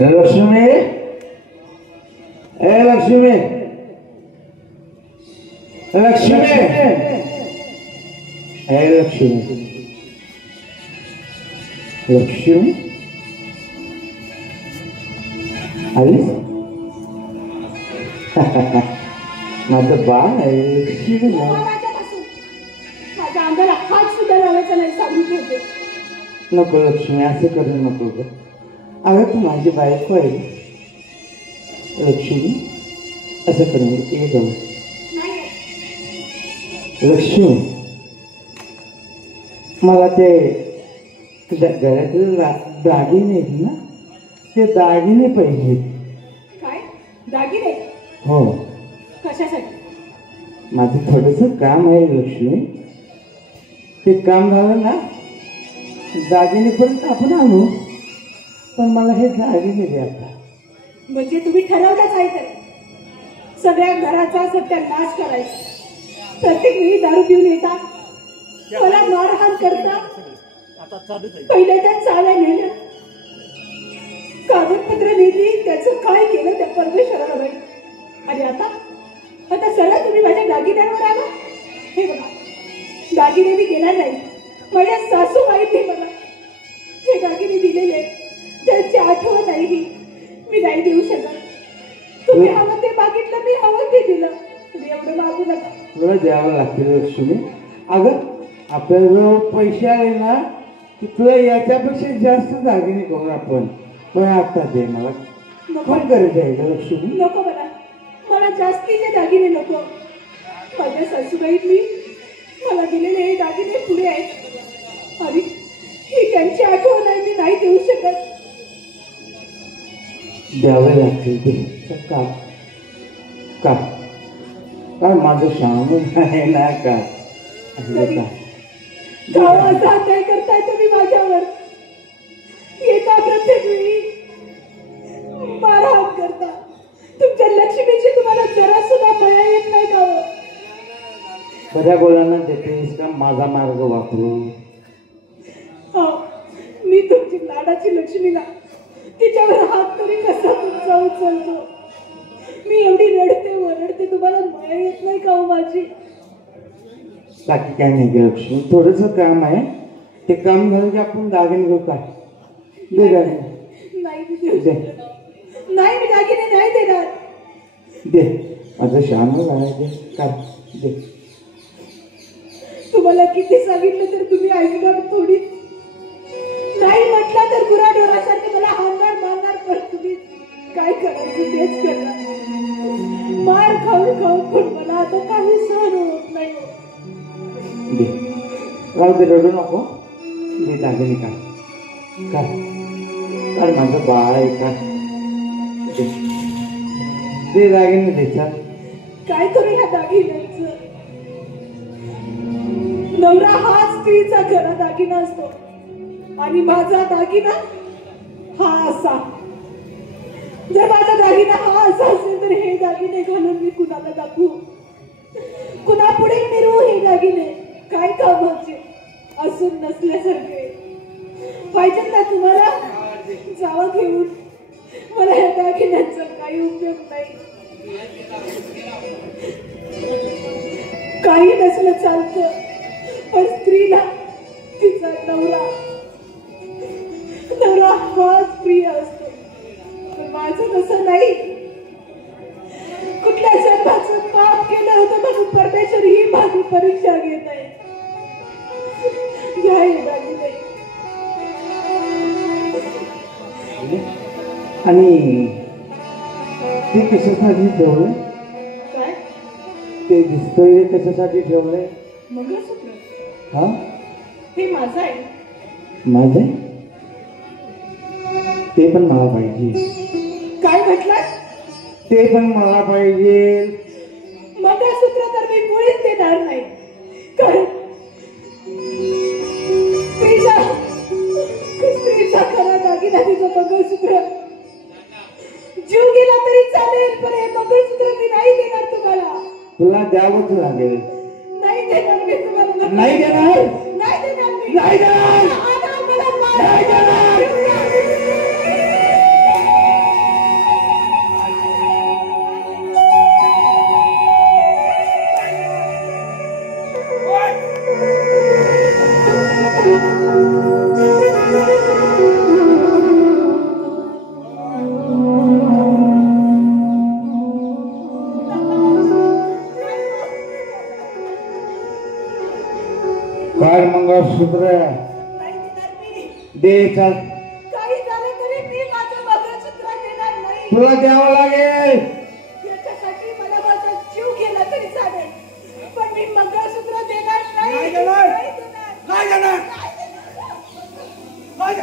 लक्ष्मी, ए लक्ष्मी, लक्ष्मी, ए लक्ष्मी, लक्ष्मी आलीस? माझं बाळ आहे लक्ष्मी. माझ्या अंगाला हात सुद्धा लावायचा नाही सांगून ठेवते. नको लक्ष्मी, असं करू नको ग. अगं तू माझी बायको आहे लक्ष्मी, असं करू नको. ये जाऊ लक्ष्मी, मला ते घरातले दागिने आहेत ना, ते दागिने पाहिजे. काय दागिने? हो. कशासाठी? माझं थोडंसं काम आहे लक्ष्मी. ते काम झालं ना, दागिने परत आपण आणू. पण मला हे दागिने द्या आता. म्हणजे तुम्ही ठरवलंच आहे तर सगळ्या घराचा सत्यानाश करायचा. प्रत्येक वेळी दारू पिऊन येता, मला मारहाण करता. पहिले त्या चाव्या नेल्या, कागदपत्र नेली, त्याचं काय केलं त्या परमेश्वराला माहित. आणि आता सरळ तुम्ही माझ्या दागिन्यांवर आला. हे बघा, दागिने मी देणार नाही. माझ्या सासू माहिती मला हे दागिने दिलेले, त्यांची आठवण नाही. मी नाही देऊ शकत. तुम्ही हवं ते मागितलं, मी हवं ते दिलं. तुम्ही एवढं मागू नका. तुला द्यावं लागतील लक्ष्मी. अगं आपल्याजवळ पैसे आले ना की तुला याच्यापेक्षा जास्त दागिने करू आपण. पण आता दे मला. कोण गरज आहे का लक्ष्मी? नको मला जास्तीचे दागिने नको. माझ्या सासूबाईंनी मला दिलेले हे दागिने पुढे आहेत आणि ही त्यांची आठवण आहे. मी नाही देऊ शकत. द्यावे लागतील ते. का का काय माझं शाम आहे ना का? गावाचा अन्याय करताय तुम्ही माझ्यावर. येता प्रत्येक वेळी मारहाण करता. तुमच्या लक्ष्मीची तुम्हाला जरा सुद्धा मया येत नाही का? बऱ्या बोलांना देतेस का माझा मार्ग वापरू? हो, मी तुमची लाडाची लक्ष्मी ना, तिच्यावर हात तरी कसा तुमचा उचलतो. मी एवढी रडते ओरडते, तुम्हाला मया येत नाही का हो माझी? बाकी काय नाही गे लक्ष्मी. थोडंसं काम आहे, ते काम झालं की आपण दागिने घेऊ. काय दे दागिने? नाही मी देऊ शकत. नाही, मी दागिने नाही देणार. दे माझं श्याम आहे. दे काय दे. तुम्हाला किती सांगितलं तर तुम्ही ऐकणार थोडी. नाही म्हटलं तर गुराढोरासारखं मला हाणणार मारणार. पण तुम्ही काय करायचं तेच करणार. मार खाऊन पण मला आता काही सहन होत नाही. दे राहू दे, रडू नको. दे दागिने. काय काय माझं बाळ आहे का? दे दागिने दे. चल काय करू ह्या दागिन्यांचं? नवरा हा स्त्रीचा खरा दागिना असतो आणि माझा दागिना हा असा. जर माझा दागिना हा असा असेल तर हे दागिने घालून मी कुणाला दाखवू? कुणा पुढे मिरवू हे दागिने? काय कामाचे? असून नसल्यासारखे पाहिजे ना तुम्हाला? जावा घेऊन. मला या दागिन्यांचा काही उपयोग नाही. काही नसलं चालतं, पण स्त्रीला तिचा नवरा हाच प्रिय असतो. पण माझं तसं नाही. कुठल्या जन्माचं पाप केलं होतं म्हणून परमेश्वर ही माझी परीक्षा घेत आहे. घ्या हे दागिने. आणि ते कशासाठी ठेवलंय? काय ते दिसतोय कशासाठी ठेवलंय? मंगळसूत्र. हा हे माझं आहे. माझं? ते पण मला पाहिजे. काय म्हटलं? ते पण मला पाहिजे. मंगळसूत्र तर मी मुळीच देणार नाही. कारण स्त्रीचा खरा दागिना तिचं मंगळसूत्र. जीव गेला तरी चालेल, पण हे मंगळसूत्र मी नाही देणार तुम्हाला. तुला द्यावंच लागेल. नाही देणार मी तुम्हाला. नाही देणार. नाही देणार मी. नाही देणार. मला नाही देणार. काय मंगळसूत्र नाही देणार मी. दे चाल. काही झालं तरी मी माझं मंगळसूत्र देणार नाही. तुला द्यावं लागेल. याच्यासाठी मला माझा जीव गेला तरी चालेल, पण मी मंगळसूत्र देणार नाही. नाही देणार. नाही देणार. नाही देणार. नाही देणार. नाही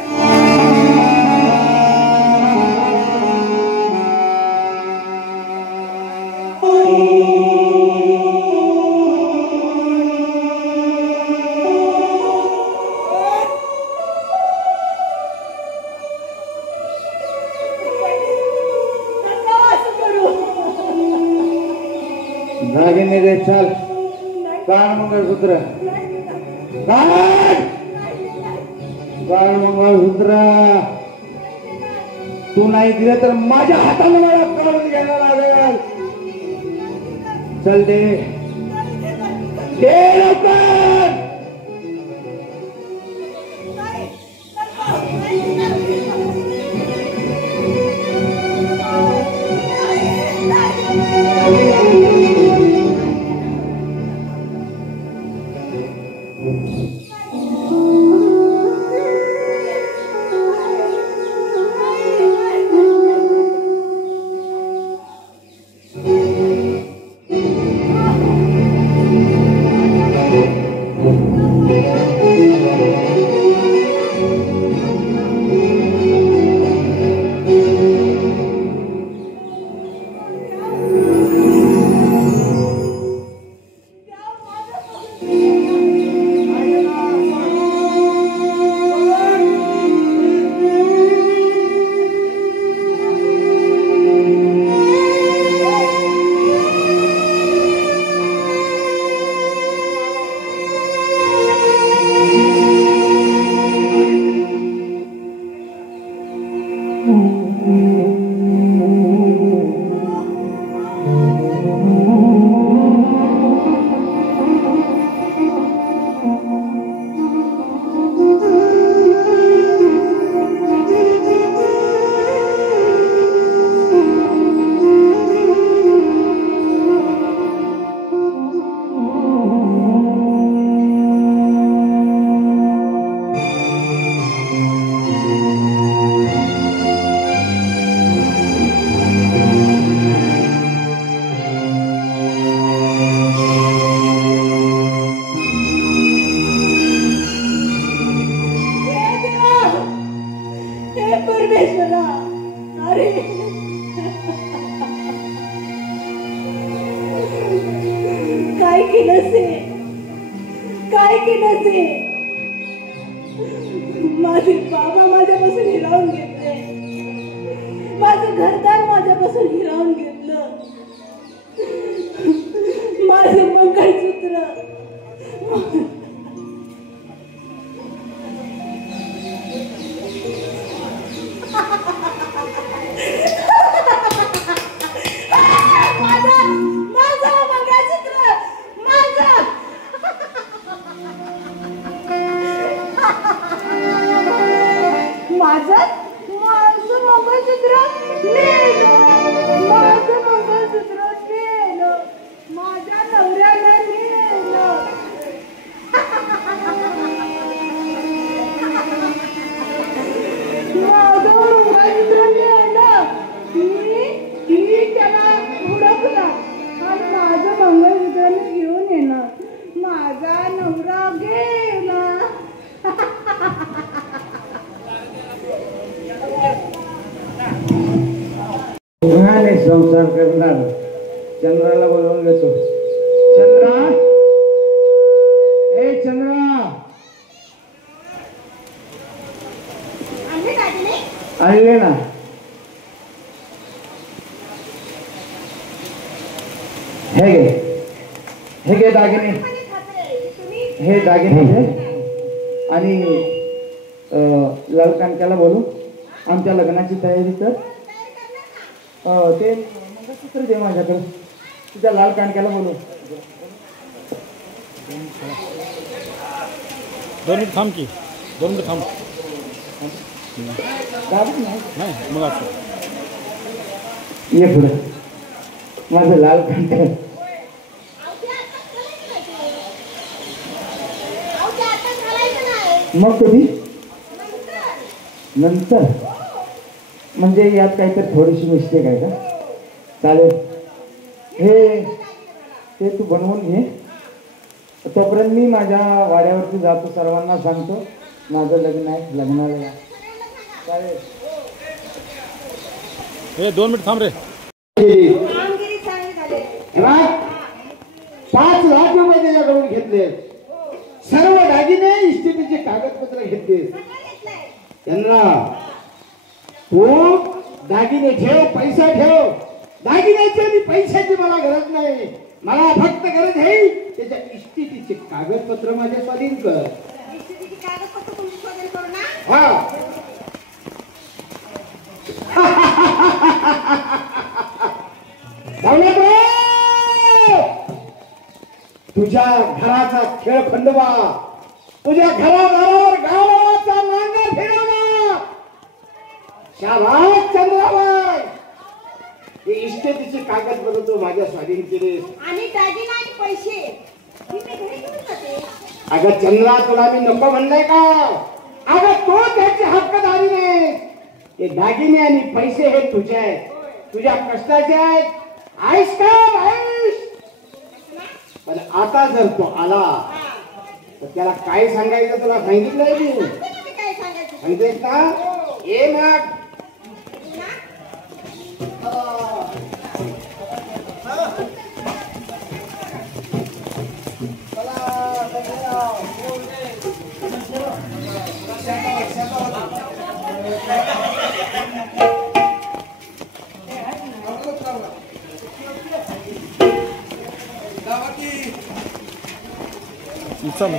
देणार. नका असं करू. दागिने दे चाल. नाही. काढ मंगळसूत्र. नाही देणार. काढ. नाही देणार. काढ मंगळसूत्र. तू नाही दिलं तर माझ्या हाताने मला काढून घ्यायला लागेल. चल दे. दे लवकर. परमेश्वरा, अरे काय केलं से, काय केलं से. माझे बाबा माझ्यापासून हिरावून घेतले, माझं घरदार माझ्यापासून हिरावून घेतलं, माझं मंगळसूत्र संसार करणार. चंद्राला बोलवून घेतो. चंद्रा, ए चंद्रा, आणले ना. हे घे, हे घे दागिने, हे दागिने घे आणि लाल कांक्याला बोलू. आमच्या लग्नाची तयारी कर. ते मंगळसूत्र दे माझ्याकडे. तुझ्या लाल कांक्याला बोलू. मिनिट थांब की 2 मिनिट थांब गाडी नाही नाही मग असं ये पुढे माझं लाल कंठ मग कधी नंतर म्हणजे यात काहीतरी थोडीशी मिस्टेक आहे का चालेल हे ते तू बनवून घे तोपर्यंत मी माझ्या वाड्यावरती जातो सर्वांना सांगतो माझं लग्न आहे लग्नाला या चालेल 2 मिनिट थांब रे 5 लाख रुपये त्याच्याकडून घेतले सर्व दागिने इस्टेटीचे कागदपत्र घेतले त्यांना तू दागिने ठेव पैसा ठेव दागिन्याची आणि पैशाची मला गरज नाही मला फक्त गरज आहे त्याच्या इस्टेटीचे कागदपत्र माझ्या स्वाधीन कर हा तुझ्या घराचा खेळ खंडवा तुझ्या घरादारावर गावाचा नांगर फिरवला शाबास चंद्राबाई हे इस्टेटीचे कागदपत्र तू माझ्या स्वाधीन केलेस आणि दागिना आणि पैसे मी घरी घेऊन जाते. अगं चंद्रा तुला मी नको म्हणलंय का अगं तो त्याची हक्कदारी नाही हे दागिने आणि पैसे हे तुझे आहेत तुझ्या कष्टाचे आहेत आईस का आईस पण आता जर तो आला तर त्याला काय सांगायचं तुला सांगितलंय मी काय सांगायचं सांगतेस का ये मग चला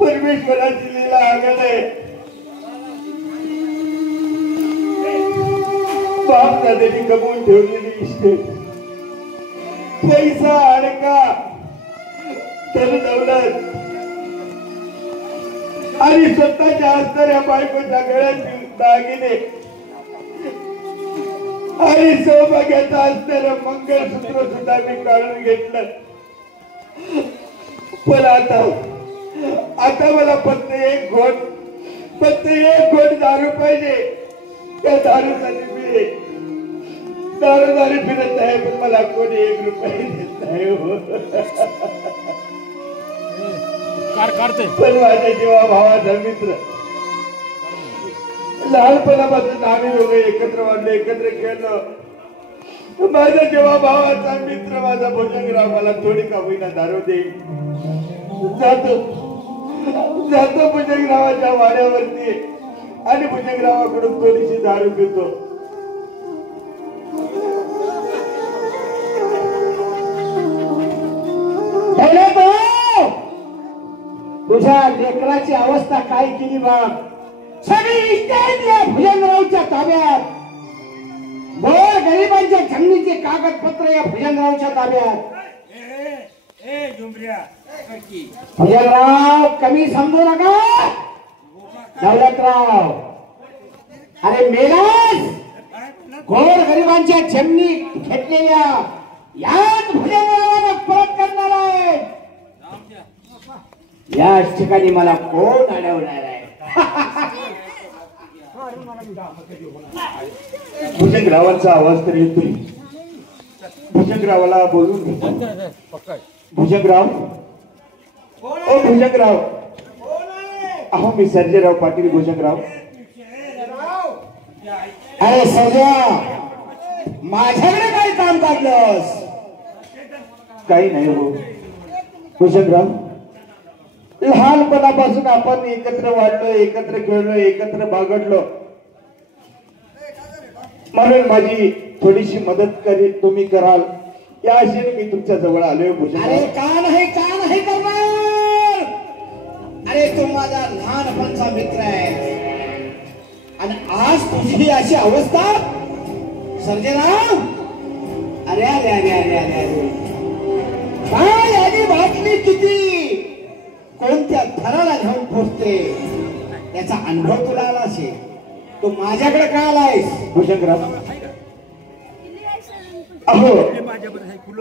परमेश्वराची लीला आगत आहे बाप दादानी कमवून ठेवलेली इस्टेट पैसा अडका तर दौलत आणि स्वतःच्या असणाऱ्या बायकोच्या गळ्यातील दागिने आणि सौभाग्याचं असणारं मंगळसूत्र सुद्धा मी काढून घेतलं पण आता मला फक्त एक घोट दारू पाहिजे त्या दारूसाठी मी दारू फिरत आहे पण मला कोणी 1 रुपया देत नाही हो काढते पण माझ्या जीवा भावाचा मित्र लहानपणापासून आम्ही दोघे एकत्र वाढलो एकत्र खेळलो माझ्या जीवा भावाचा मित्र माझा भुजंगराव मला थोडी का होईना दारू देईल जातो भुजंगरावाच्या वाड्यावरती आणि भुजंगरावाकडून थोडीशी दारू पितो तुझ्या लेकराची अवस्था काय केली बाप सगळी इस्टेट या भुजंगरावच्या ताब्यात गोर गरिबांच्या जमिनीचे कागदपत्र या भुजंगरावच्या ताब्यात भुजंगराव कमी समजू नका दौलतराव अरे मेलास गोर गरिबांच्या जमिनी घेतलेल्या याच भुजंगरावाला परत करणार आहे याच ठिकाणी मला कोण अडवणार आहे भुजंगरावांचा आवाज तर येतोय भुजंगरावाला बोलून भुजंगराव ओ भुजंगराव अहो मी सर्जेराव पाटील भुजंगराव अरे सर्जा, माझ्याकडे काय काम काढलंस? काही नाही हो भूषणराव, लहानपणापासून आपण एकत्र वाढलो, एकत्र खेळलो, एकत्र बागडलो, म्हणून माझी थोडीशी मदत तुम्ही कराल या आशेने मी तुमच्या जवळ आलोय अरे भूषणराव. का नाही करणार? अरे तू माझा लहानपणचा मित्र आहे आणि आज तुझी अशी अवस्था सर्जेराव. अरे अरे अरे अरे अरे अरे काय आणि बातमी किती कोणत्या थराला घेऊन पोचते याचा अनुभव तुला आला असेल. तू माझ्याकडे का आलायस? भूषणराव, अहो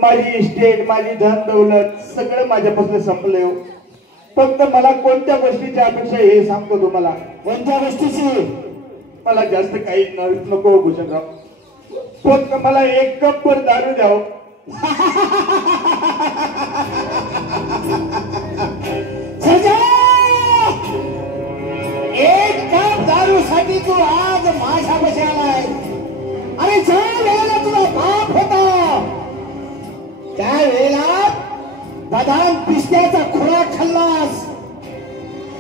माझी इस्टेट, माझी धन दौलत सगळं माझ्यापासून संपले हो. फक्त मला कोणत्या गोष्टीची अपेक्षा आहे हे सांगतो तुम्हाला. कोणत्या गोष्टीची? मला जास्त काही नको भूषणराव, फक्त मला एक कप वर दारू द्याव. एक कप दारूसाठी तू आज माझ्यापाशी आलाय. अरे ज्या वेळेला तुझा बाप होता त्या वेळेला बदाम पिस्त्याचा खुराक खाल्लास,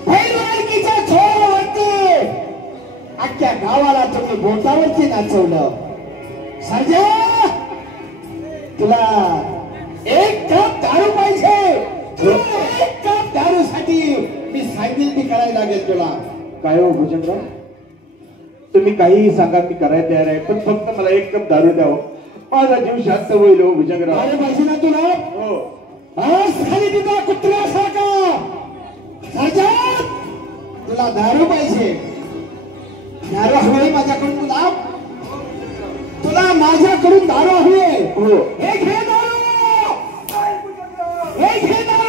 पैलवानकीच्या छोरावरती अख्ख्या गावाला तुम्ही बोटावरती नाचवलं. सर्जा, तुला एक कप दारू पाहिजे. एक कप दारूसाठी मी सांगेल ती करायला लागेल तुला. काय हो भूषणराव, तुम्ही काहीही सांगा, मी करायला तयार आहे, पण फक्त मला एक कप दारू द्यावं. माझा जीव शांत होईल हो भूषणराव. दारू पाहिजे ना तुला? हो. आज खाली तिथं कुत्र्यासारखा. सर्जा, तुला दारू पाहिजे. दारू हवी माझ्याकडून तुला? तुला माझ्याकडून दारू हवी? हो. हे घे दारू. हे घे दारू.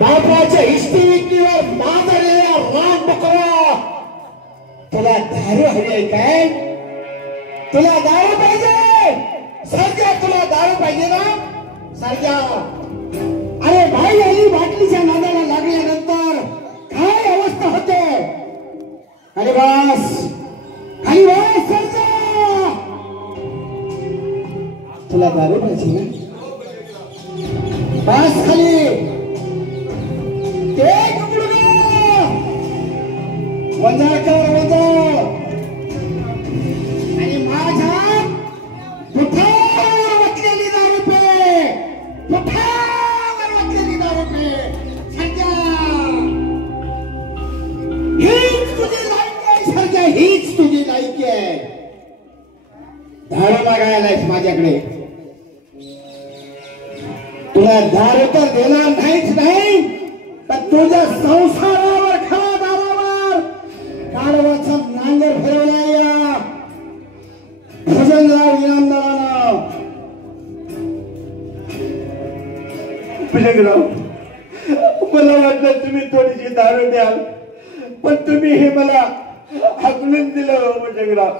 बापराच्या इष्टिविकीवर माजलेला रान बकरा, तुला दारू हवी आहे काय? तुला दारू पाहिजे? सर्जा, तुला दारू पाहिजे ना? सर्जा, अरे भाई आली बाटलीच्या नादाला लागल्यानंतर काय अवस्था होते? खाली बस, खाली बस. सर्जा, तुला दारू पाहिजे ना? बस खाली. ते वजा कर, वजा. आणि माझ्या पुठावर वाटलेली दारू पे, पुठावर वाटलेली दारू पे. सर्जा, हीच तुझी लायकी आहे. सर्जा, हीच तुझी लायकी आहे. दारू मागायलायस माझ्याकडे. तुला दारू तर देणार नाहीच नाही, पण तुझ्या संसारावर, खरा दारावर गाढवाचा नांगर फिरवला या भजनराव इनामदारानं. भूषणराव, मला वाटलं तुम्ही थोडीशी दारू द्याल, पण तुम्ही हे मला हाकलून दिलं हो भूषणराव.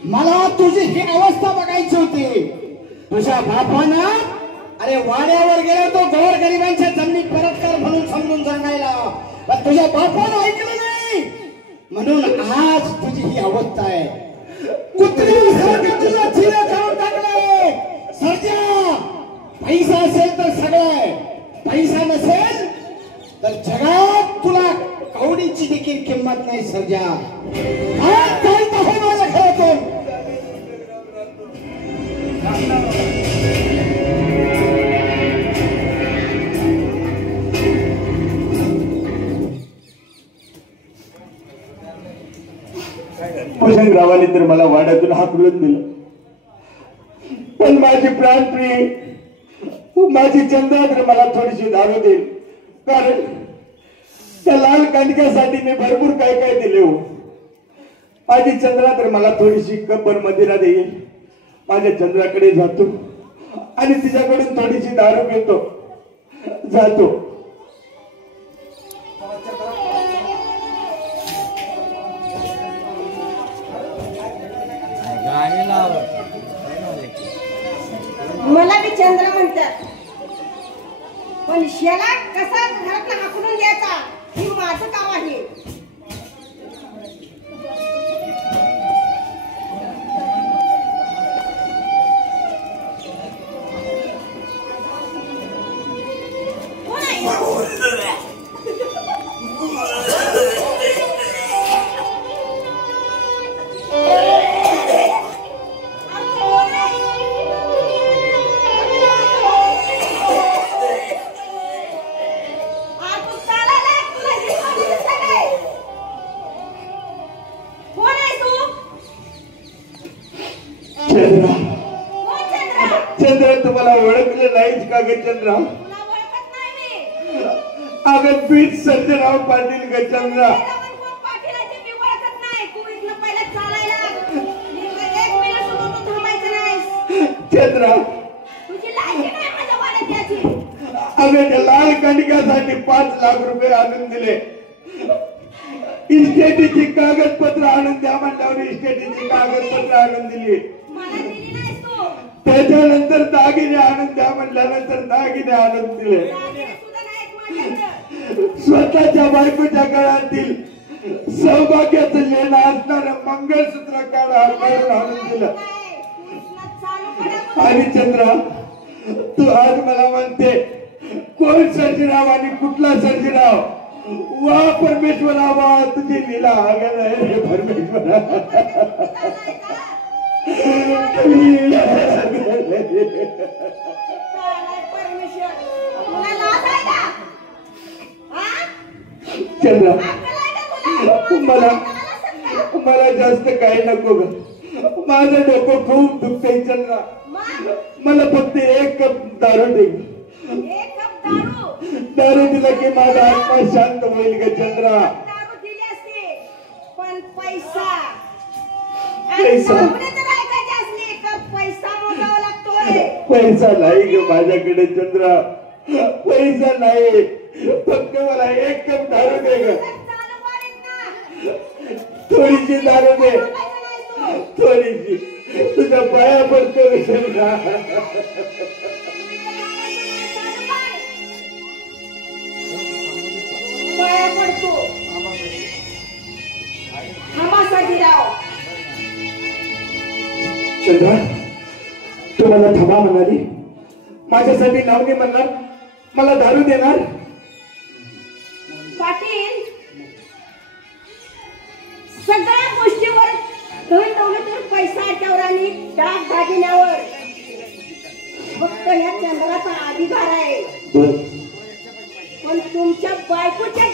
मला तुझी ही अवस्था बघायची होती. तुझ्या बापानं अरे वाड्यावर गेलो तो गोर गरिबांच्या जमिनी परत कर म्हणून समजून सांगायला, पण तुझ्या बापानं ऐकलं नाही म्हणून आज तुझी ही अवस्था आहे. कुत्र्यासारखं तुझं चिरं खाऊन टाकलंय. सर्जा, पैसा असेल तर सगळं, पैसा नसेल तर जगात तुला कवडीची देखील किंमत नाही. सर्जा, आज चालत हो माझ्या घरातून. भूषणरावाने तर मला वाड्यातून हाकलून दिलं, पण माझी प्राणप्रिय माझी चंद्रा तर मला थोडीशी दारू देईल, कारण त्या लाल कांडक्यासाठी मी भरपूर काय काय दिले हो. माझी चंद्रा तर मला थोडीशी कब्बर मदिरा देईल. माझ्या चंद्राकडे जातो आणि तिच्याकडून थोडीशी दारू घेतो, जातो. मला बी चंद्र म्हणतात, पण मनुष्याला कसा घरातला हाकलून द्यायचा हे माझं काम आहे. चंद्रा, चंद्रा तुम्हाला ओळखलं नाहीच का ग चंद्रा? अगं बीट सर्जराव पाटील ग चंद्रा. चंद्रा अगं त्या लाल कणक्यासाठी 5 लाख रुपये आणून दिले. इस्टेटीची कागदपत्र आणून द्या म्हणल्यावर इस्टेटीची कागदपत्र आणून दिली. त्याच्यानंतर दागिने आणून द्या म्हटल्यानंतर दागिने आणून दिले. स्वतःच्या बायकोच्या गळ्यातील सौभाग्याचं लेणं असणारं मंगळसूत्र काढून आणून दिलं. आणि चंद्रा तू आज मला म्हणते कोण सर्जीराव आणि कुठला सर्जीराव? वा परमेश्वरा वा तुझी लीला अगं रे परमेश्वरा. चंद्रा मला जास्त काही नको ग. माझं डोकं खूप दुखतंय चंद्रा. मला फक्त 1 कप दारू दे. दारू दिला की माझा आत्मा शांत होईल ग चंद्रा. पण पैसा पैसा नाही ग माझ्याकडे चंद्रा. पैसा नाही. फक्त मला 1 कप दारू दे ग. थोडीशी दारू दे. थोडीशी तुझ्या पाया पडतो चंद्रा. पाया पडतो चंद्रा तू मला थांबा म्हणाली. माझ्यासाठी नाव नाही म्हणणार. मला दारू देणार. पाटील सगळ्या गोष्टीवर धन दौलतीवर पैसा याच्यावर आणि डाग दागिन्यावर फक्त ह्या चंद्राचा अधिकार आहे. पण तुमच्या बायकोच्या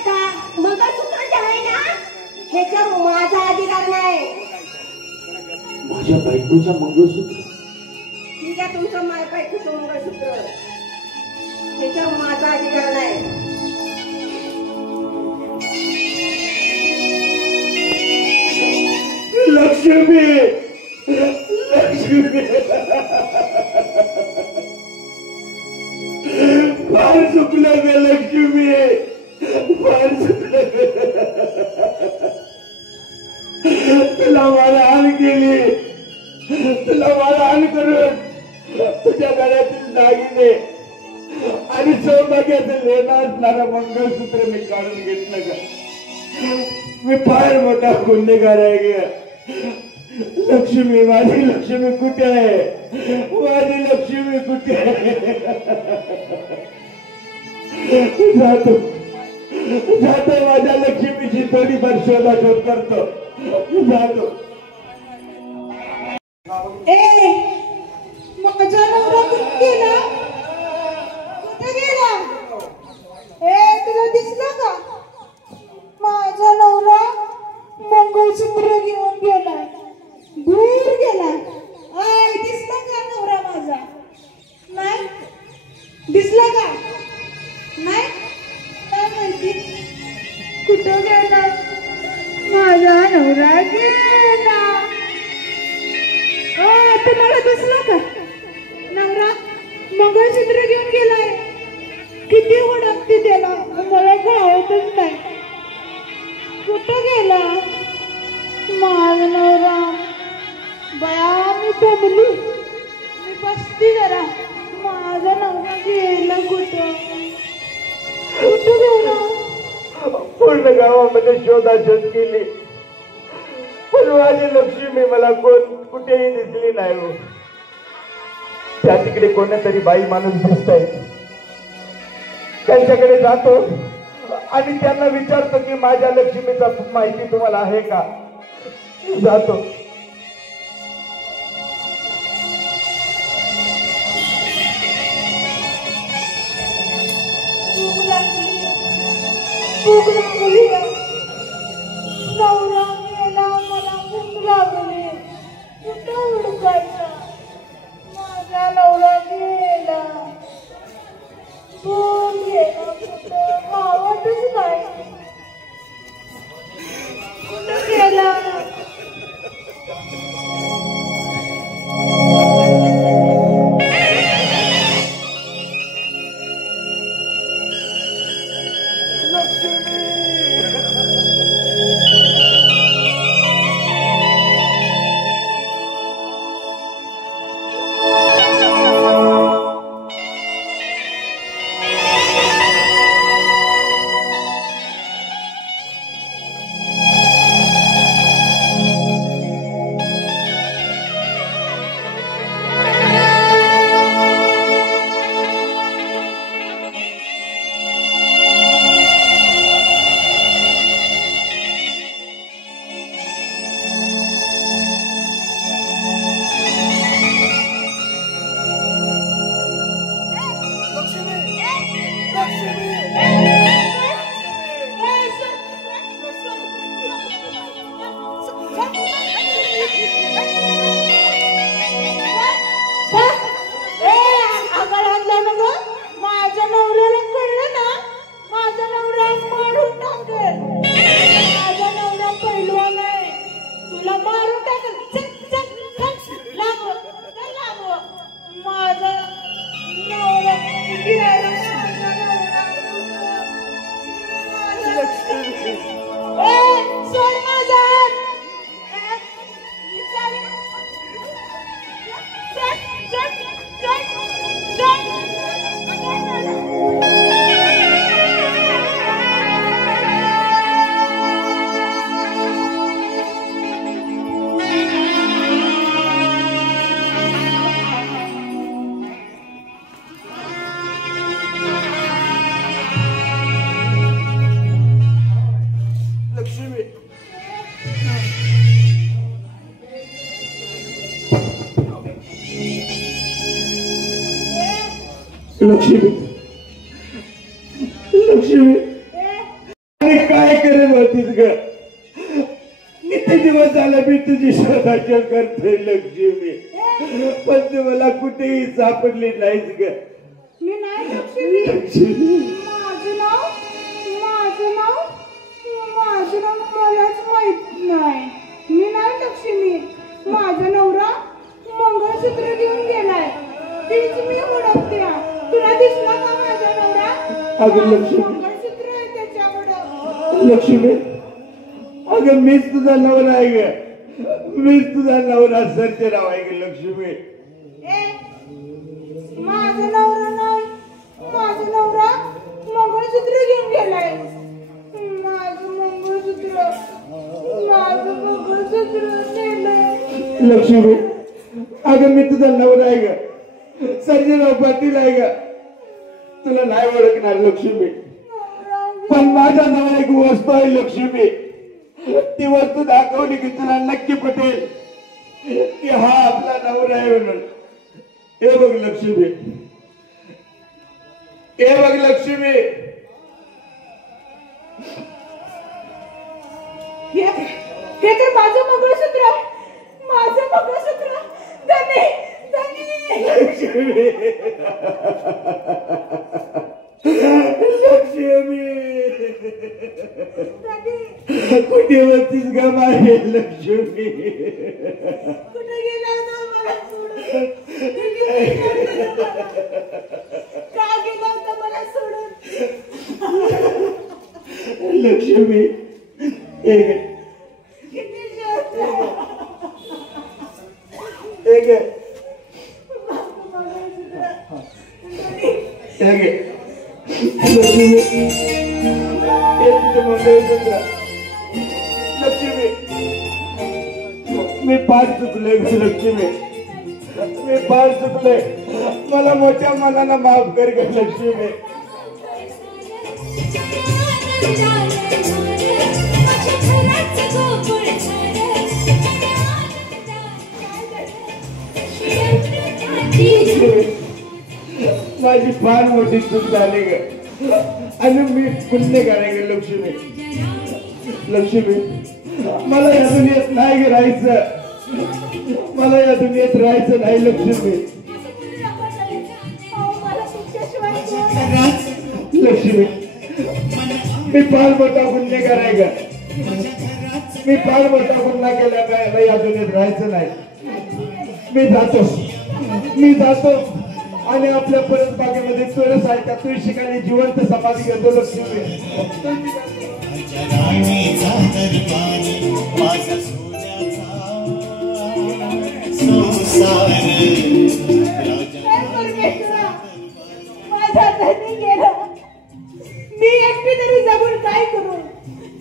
मंगळसूत्र जे आहे ना ह्याच्यावर माझा अधिकार नाही. माझ्या बायकोचं मंगळसूत्र? ठीक आहे तुमचं बायकोचं मंगळसूत्र ह्याच्यावर माझा अधिकार नाही. लक्ष्मी लक्ष्मी फार चुकलं ग लक्ष्मी. फार चुकलं. तुला मला हाल केली. तुला मला हाल करून तुझ्या गळ्यातील दागिने आणि सौभाग्याचं लेणं असणारं मंगळसूत्र मी काढून घेतलं ग. मी फार मोठा गुन्हेगार आहे ग. लक्ष्मी माझी लक्ष्मी कुठे आहे? माझी लक्ष्मी कुठे आहे? जातो जातो माझ्या लक्ष्मीची थोडीफार शोधाशोध करतो. जातो. माझा नवरा कुठे गेला? कुठे गेला? तुला दिसला का? माझा नवरा मंगळसूत्र घेऊन गेला. दूर गेला. दिसला का नवरा माझा? नाही दिसला का? नाही काय माहिती कुठं गेला माझा नवरा? गेला. तुम्हाला दिसला का नवरा मंगळसूत्र घेऊन गेलाय? किती ओळखते त्याला मला कळतच नाही. कुठं गेला माझा नवरा? बया मी दमली. मी बसती जरा. माझा नवरा गेला कुठं? कुठे गेला? पूर्ण गावामध्ये शोधाशोध केली पण माझी लक्ष्मी मला कुठेही दिसली नाही हो. त्या तिकडे कोणतरी बाई माणूस दिसताय त्यांच्याकडे जातो आणि त्यांना विचारतो की माझ्या लक्ष्मीचा माहिती तुम्हाला आहे का. जातो भूक लागली. नवरा गेला मला भूक लागली. कुठं हुडकायचा? माझा नवरा गेला. कोण गेला? कुठं गावातच नाही. कुठं गेला? माझ्या नवऱ्याला कळलं ना, माझा नवरा मारून टाकेल. माझा नवरा पैलवान आहे, तुला मारून टाकेल. लांब माझा नवरा गेला. सोड माझा हात. लक्ष्मी लक्ष्मी अरे काय करेल होतीस ग. किती दिवस झाले मी तुझी शोधाशोध करतोय लक्ष्मी पण तू मला कुठेही सापडली नाहीस ग. मी नाही लक्ष्मी. माझं नाव मलाच माहित नाही. मी नाही लक्ष्मी. माझा नवरा मंगळसूत्र घेऊन गेलाय. तीच मी ओळखते. तुला दिसला का माझा नवरा? अगं लक्ष्मी. मंगळसूत्र आहे त्याच्यावर. लक्ष्मी अगं मीच तुझा नवरा आहे ग. मीच तुझा नवरा सर्जेराव आहे ग लक्ष्मी. माझा नवरा नाही. माझा नवरा मंगळसूत्र घेऊन गेलाय. माझं मंगळसूत्र नेलंय. लक्ष्मी अगं मी तुझा नवरा आहे ग. सर्जेराव पाटील आहे ग. तुला नाही ओळखणार लक्ष्मी पण माझ्या जवळ एक वस्तू आहे लक्ष्मी. ती वस्तू दाखवली की तुला नक्की पटेल की हा आपला नवरा आहे म्हणून. हे बघ लक्ष्मी. हे बघ लक्ष्मी. हे तर माझं मंगळसूत्र आहे. माझं मंगळसूत्र. धनी लक्ष्मी लक्ष्मी कुठे होतीस ग माझी लक्ष्मी. कुठे गेला ना मला सोडून. का गेला होता मला सोडून? लक्ष्मी एक किती जास्त आहे. एक लक्ष्मी मी फार चुकले ग लक्ष्मी, मी फार चुकले, मला मोठ्या मनानं माफ कर ग लक्ष्मी. माझी फार मोठी चूक झाली ग आणि मी गुन्हेगार आहे ग लक्ष्मी. लक्ष्मी मला या दुनियेत नाही राहायचं, मला या दुनियेत राहायचं नाही लक्ष्मी. लक्ष्मी मी फार मोठा गुन्हेगार आहे ग, मी फार मोठा गुन्हा केला, मला या दुनियेत राहायचं नाही. मी जातो आणि आपल्या परत बागेमध्ये तुळस आहे त्या तुळशीखाली जिवंत समाधी घेतो लक्ष्मी. माझा धनी गेला, मी एकटी तरी जगून काय करू?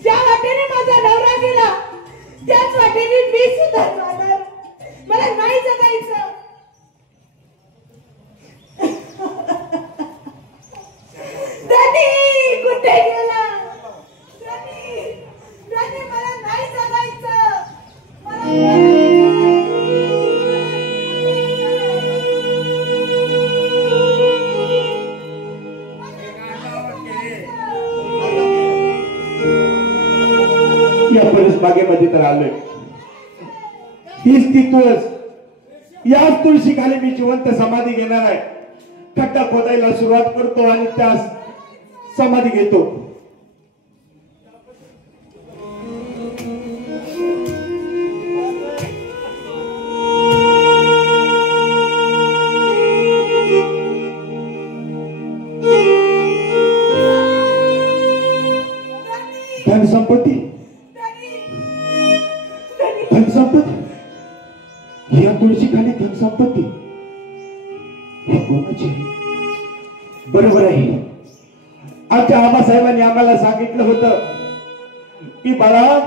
ज्या वाटेने माझा नवरा गेला त्याच वाटेने मी सुद्धा जाणार, मला नाही जगायचं. धनी कुठे गेला? धनी मला नाही जगायचं, मला या परस बागेमध्ये तर आलोय, हीच ती तुळस, याच तुळशी खाली मी जिवंत समाधी घेणार आहे. खड्डा खोदायला सुरुवात करतो आणि त्यास समाधी घेतो. धन संपत्ती, धन संपत्ती, या तुळशी खाली धन संपत्ती हे कोणाची? बरोबर आहे, आमच्या आबासाहेबांनी आम्हाला सांगितलं होतं की बाळा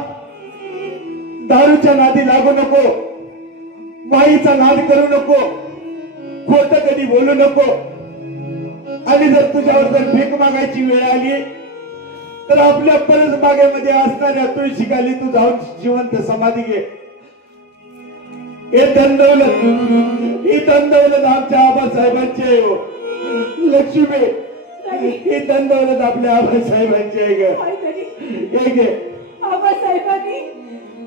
दारूच्या नादी लागू नको, वाईचा नाद करू नको, खोट कधी बोलू नको, आणि जर तुझ्यावर जर भीक मागायची वेळ आली तर आपल्या परस बागेमध्ये असणाऱ्या तुळशीखाली तू जाऊन जिवंत समाधी घे. हे धनदौलत, ही धनदौलत आमच्या आबासाहेबांची आहे हो लक्ष्मी, ही धनदौलत आपल्या आबासाहेबांची आहे ग. हे घे. आबासाहेबांनी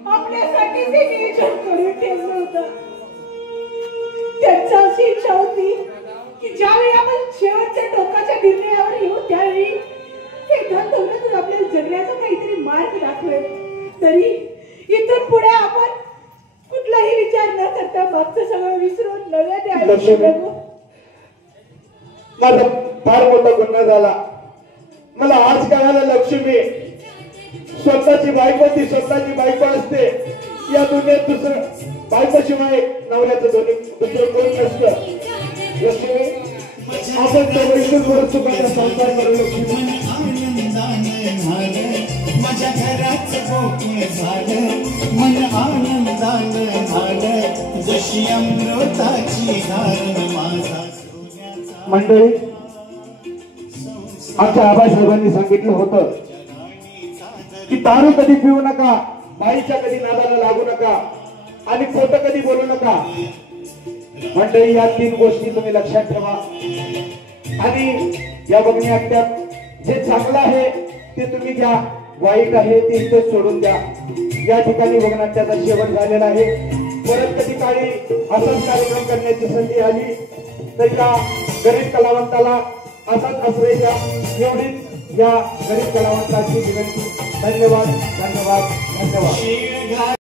आपल्यासाठी जे नियोजन करून ठेवलं होतं त्यांची अशी इच्छा होती की ज्यावेळी आपण शेवटच्या टोकाच्या निर्णयावर येऊ त्यावेळी हे धन दौलत आपल्याला जगण्याचा काहीतरी मार्ग दाखवेल. तरी इथून पुढे आपण कुठलाही विचार न करता मागचं सगळं विसरून नव्याने आयुष्य जगू. माझा फार मोठा गुन्हा झाला, मला आज कळालं लक्ष्मी, स्वतःची बायको ती स्वतःची बायको असते, या दुनियेत दुसरं बायकोशिवाय नवऱ्याचं दुसरं कोण नसतं. लक्ष्मी आपण तो सुखाचा संसार करू लक्ष्मी. माझ्या घरात गोकुळ झालं, मन आनंदानं झालं, जशी अमृताची धार माझा. मंडळी, आमच्या आबासाहेबांनी सांगितलं होतं की दारू कधी पिऊ नका, बाईच्या कधी नादाला लागू नका आणि खोटं कधी बोलू नका. मंडळी, या 3 गोष्टी तुम्ही लक्षात ठेवा आणि या बघण्यात जे चांगलं आहे ते तुम्ही घ्या, वाईट आहे ते इथेच सोडून द्या. या ठिकाणी बघण्याचा शेवट झालेला आहे. परत कधी काळी असाच कार्यक्रम करण्याची संधी आली तर या गरीब कलावंताला असाच आश्रय द्या, एवढीच या गरीब कलावंताची विनंती. धन्यवाद, धन्यवाद, धन्यवाद.